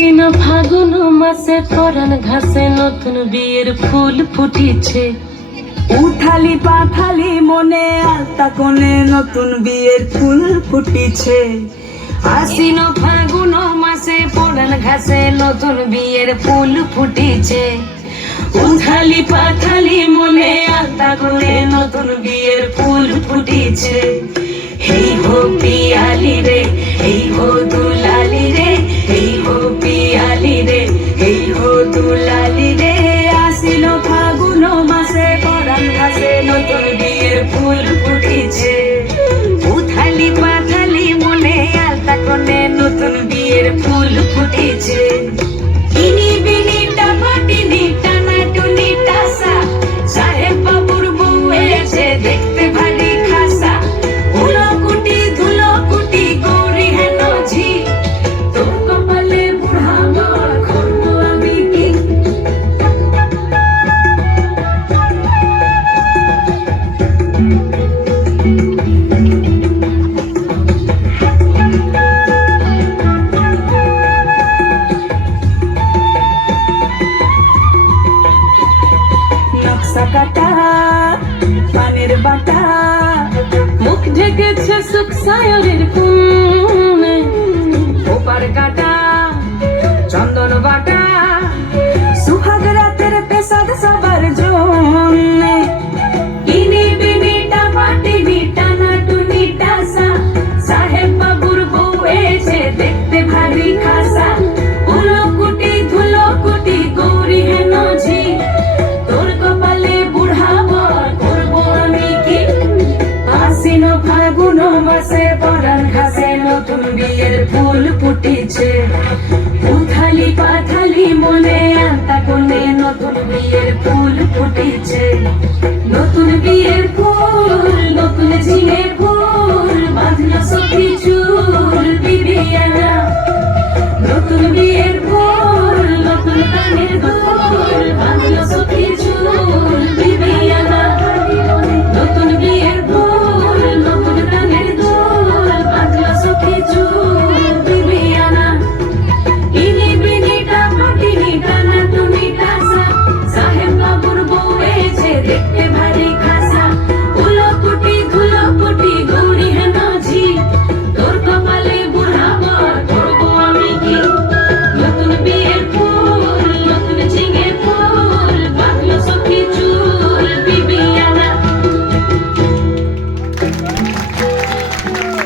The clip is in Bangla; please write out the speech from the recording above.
আশ্বিন ফাগুন মাসে পরাণ ঘাসে নতুন বিয়ের ফুল ফুটিছে। উথালি পাথালি মনে আলতা কোণে নতুন বিয়ের ফুল ফুটিছে। আশ্বিন ফাগুন মাসে পরাণ ঘাসে নতুন বিয়ের ফুল ফুটিছে। উথালি পাথালি মনে আলতা কোণে নতুন বিয়ের ফুল ফুটিছে। হেই হো পিয়ালি রে, হেই হো দুলালি রে, হেই হো পিয়ালি রে, হেই হো দুলালি রে। আশ্বিন ফাগুন মাসে পরাণ ঘাসে নতুন বিয়ের ফুল ফুটিছে। উথালি পাথালি মনে আলতা কোণে নতুন বিয়ের ফুল ফুটিছে। ইনি বিনি টাপাটিনি টানা টুনি টাসা, সাহেব বাবুর বউ এসে দেখতে ভারী খাসা। উলকুটি ধুলকুটি গৌরী হেন ঝি, তোর কপালে বুড়া বর করব আমি কি। নকশা কাটা পানের বাটা, মুখ ঢেকেছে সুখ সায়রের কোণে। ওপার কাটা চন্দন বাটা, সুহাগ রাতের পেশাদ সবার জন্যে। ইনি বিনি টাপাটিনি টানা টুনি টাসা, সাহেব বাবুর বউ এসে দেখতে ভারী খাসা। উলকুটি ধুলকুটি গৌরী হেন ঝি, তোর কপালে বুড়া বর করব আমি কি। আশ্বিন ফাগুন মাসে পরাণ ঘাসে নতুন বিয়ের ফুল ফুটিছে। উথালি পাথালি মনে আলতা কোণে নতুন বিয়ের